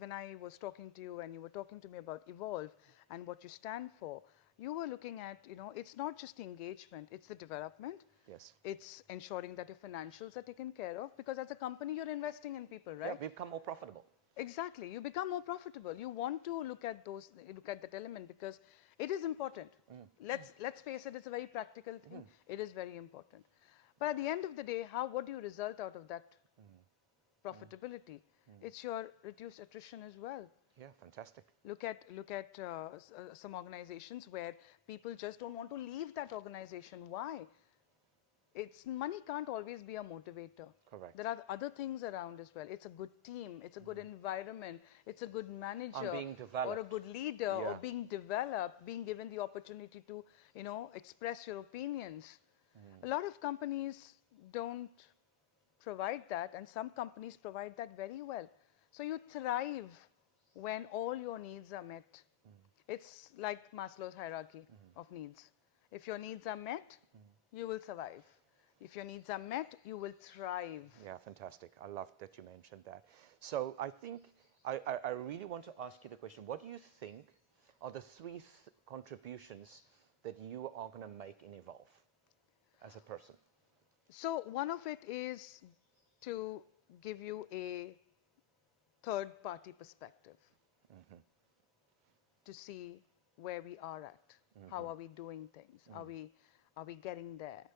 when I was talking to you and you were talking to me about Evolve and what you stand for, you were looking at, it's not just the engagement, it's the development. Yes. It's ensuring that your financials are taken care of, because as a company, you're investing in people, right? Yeah, we become more profitable. Exactly. You become more profitable. You want to look at that element, because it is important. Let's face it, it's a very practical thing. It is very important. But at the end of the day, what do you result out of that profitability? It's your reduced attrition as well. Yeah, fantastic. Look at some organizations where people just don't want to leave that organization. Why? Money can't always be a motivator. Correct. There are other things around as well. It's a good team, it's a good environment, it's a good manager, being developed. or a good leader, or being developed, being given the opportunity to, express your opinions. A lot of companies don't provide that, and some companies provide that very well. So you thrive when all your needs are met. It's like Maslow's hierarchy of needs. If your needs are met, you will survive. If your needs are met, you will thrive. Yeah, fantastic. I love that you mentioned that. So I think I really want to ask you the question, what do you think are the three contributions that you are going to make in Evolve as a person? So one of it is to give you a third-party perspective, to see where we are at, how are we doing things, are we getting there?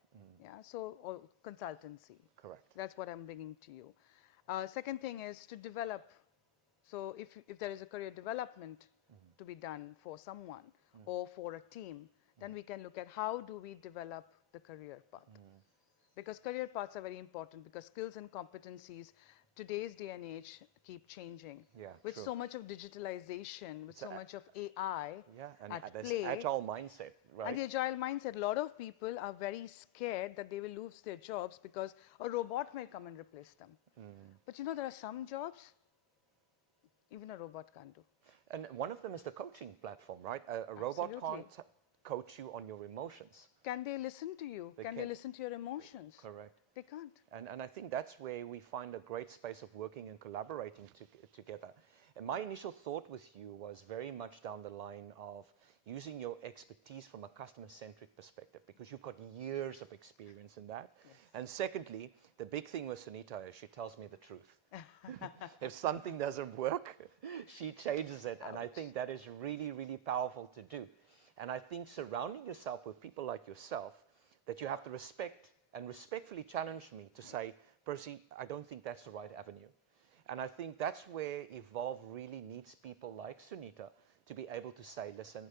Yeah, so consultancy. Correct. That's what I'm bringing to you. Second thing is to develop. So if there is a career development to be done for someone or for a team, then we can look at how do we develop the career path. Because career paths are very important, because skills and competencies, today's day and age, keep changing. Yeah, with true. so much of digitalization, with so much of AI and at this play. agile mindset, right? And the agile mindset, a lot of people are very scared that they will lose their jobs because a robot may come and replace them. But there are some jobs even a robot can't do. And one of them is the coaching platform, right? A robot Absolutely. can't coach you on your emotions. Can they listen to you? Can they listen to your emotions? Correct. They can't. And I think that's where we find a great space of working and collaborating together. And my initial thought with you was very much down the line of using your expertise from a customer-centric perspective, because you've got years of experience in that. Yes. And secondly, the big thing with Sunita is she tells me the truth. If something doesn't work, she changes it. And I think that is really, really powerful to do. And I think surrounding yourself with people like yourself, that you have to respect and respectfully challenge me to say, Percy, I don't think that's the right avenue. And I think that's where Evolve really needs people like Sunita to be able to say, listen,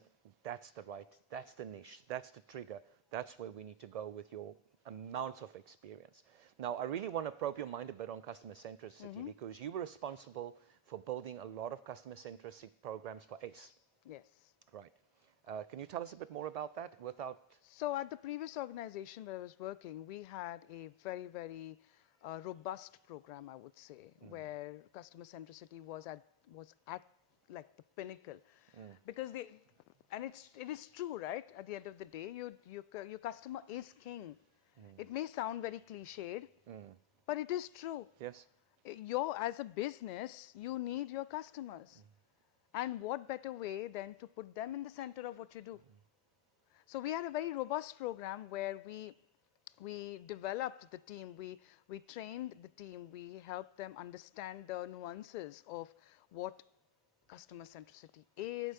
that's the niche, that's the trigger, that's where we need to go with your amounts of experience. Now, I really want to probe your mind a bit on customer centricity, because you were responsible for building a lot of customer centric programs for ACE. Yes. Right. Can you tell us a bit more about that So at the previous organization where I was working, we had a very, very robust program, I would say, where customer centricity was at like the pinnacle. Because it is true, right? At the end of the day, your customer is king. It may sound very cliched, but it is true. Yes. As a business, you need your customers. And what better way than to put them in the center of what you do? So we had a very robust program where we developed the team, we trained the team, we helped them understand the nuances of what customer centricity is,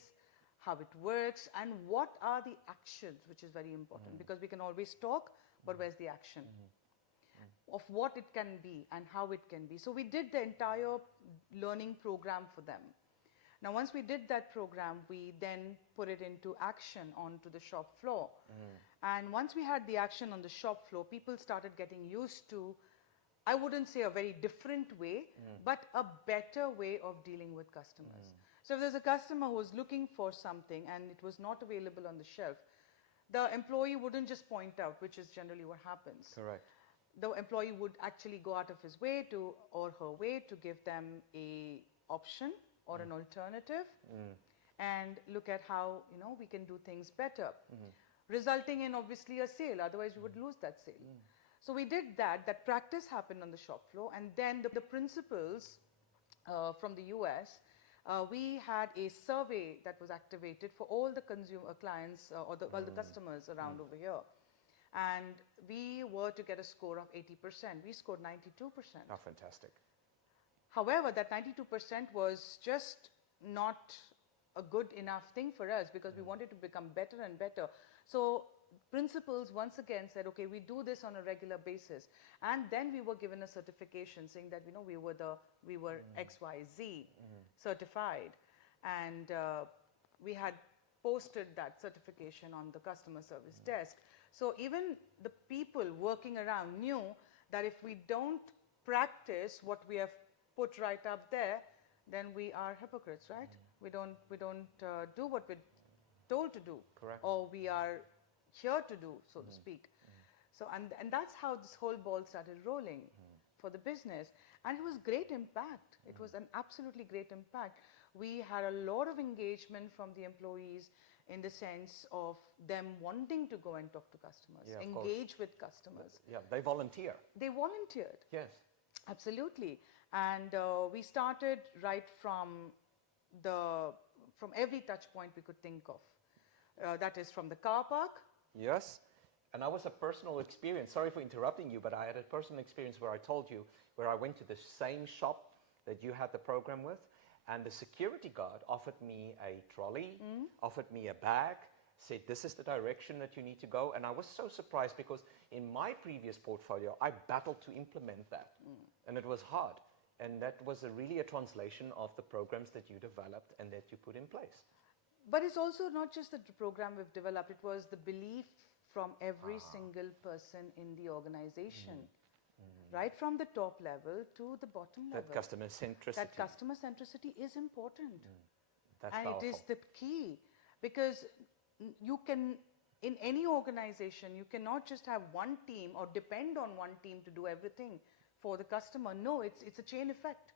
how it works, and what are the actions, which is very important, because we can always talk, but where's the action? Of what it can be and how it can be. So we did the entire learning program for them. Now, once we did that program, we then put it into action onto the shop floor. And once we had the action on the shop floor, people started getting used to, I wouldn't say a very different way, but a better way of dealing with customers. So if there's a customer who was looking for something and it was not available on the shelf, the employee wouldn't just point out, which is generally what happens. Correct. The employee would actually go out of his way or her way to give them a option or an alternative, and look at how we can do things better, resulting in obviously a sale. Otherwise, we would lose that sale. So we did that. That practice happened on the shop floor, and then the principals from the US we had a survey that was activated for all the consumer clients or all the customers around over here. And we were to get a score of 80%. We scored 92%. Oh, fantastic. However, that 92% was just not a good enough thing for us because we wanted to become better and better. So principals once again said, okay, we do this on a regular basis. And then we were given a certification saying that, we were XYZ certified. And we had posted that certification on the customer service desk. So even the people working around knew that if we don't practice what we have put right up there, then we are hypocrites, right? We don't do what we're told to do. Correct. Or we are here to do, so to speak. So, and that's how this whole ball started rolling for the business. And it was great impact. It was an absolutely great impact. We had a lot of engagement from the employees in the sense of them wanting to go and talk to customers, Yeah, engage with customers. Yeah, they volunteer. They volunteered. Yes. Absolutely. And we started right from every touch point we could think of. That is from the car park. Yes. And I was a personal experience. Sorry for interrupting you, but I had a personal experience where I told you where I went to the same shop that you had the program with, and the security guard offered me a trolley, offered me a bag, said this is the direction that you need to go. And I was so surprised because in my previous portfolio, I battled to implement that. And it was hard. And that was really a translation of the programs that you developed and that you put in place. But it's also not just the program we've developed, it was the belief from every single person in the organization. Right from the top level to the bottom level. That customer centricity. That customer centricity is important. That's and powerful. it is the key, because you can, in any organization, you cannot just have one team or depend on one team to do everything for the customer. No, it's a chain effect.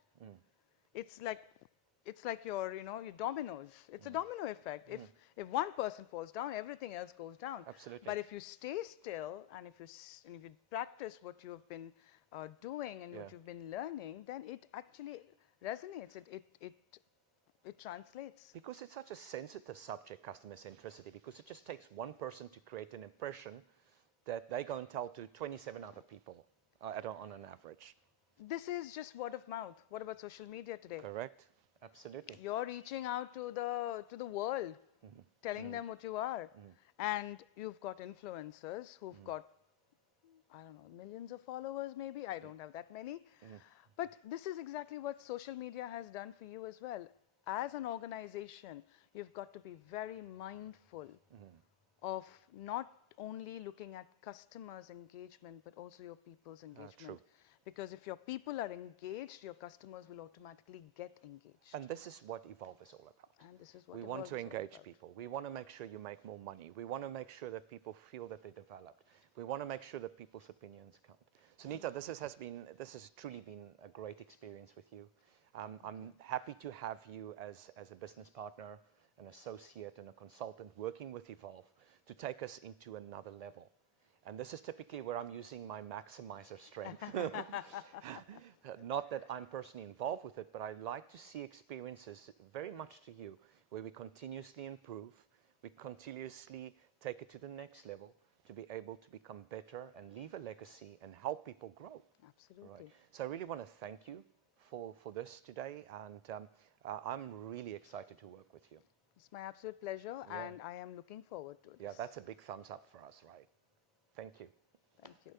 It's like your dominoes. It's a domino effect. If one person falls down, everything else goes down. Absolutely. But if you stay still and if you practice what you have been doing and what you've been learning, then it actually resonates. It translates. Because it's such a sensitive subject, customer centricity, because it just takes one person to create an impression that they go and tell to 27 other people on an average. This is just word of mouth. What about social media today? Correct. Absolutely. You're reaching out to the world, telling them what you are. And you've got influencers who've got, I don't know, millions of followers maybe. I don't have that many. But this is exactly what social media has done for you as well. As an organization, you've got to be very mindful of not only looking at customers' engagement, but also your people's engagement. True. Because if your people are engaged, your customers will automatically get engaged. And this is what Evolve is all about. And this is what We want to Evolve is all engage about. people. We want to make sure you make more money. We want to make sure that people feel that they developed. We want to make sure that people's opinions count. Sunita, this has truly been a great experience with you. I'm happy to have you as a business partner, an associate and a consultant working with Evolve to take us into another level. And this is typically where I'm using my maximizer strength. Not that I'm personally involved with it, but I like to see experiences very much to you, where we continuously improve, we continuously take it to the next level to be able to become better and leave a legacy and help people grow. Absolutely. Right. So I really want to thank you for this today, and I'm really excited to work with you. It's my absolute pleasure, and I am looking forward to it. Yeah, that's a big thumbs up for us, right? Thank you. Thank you.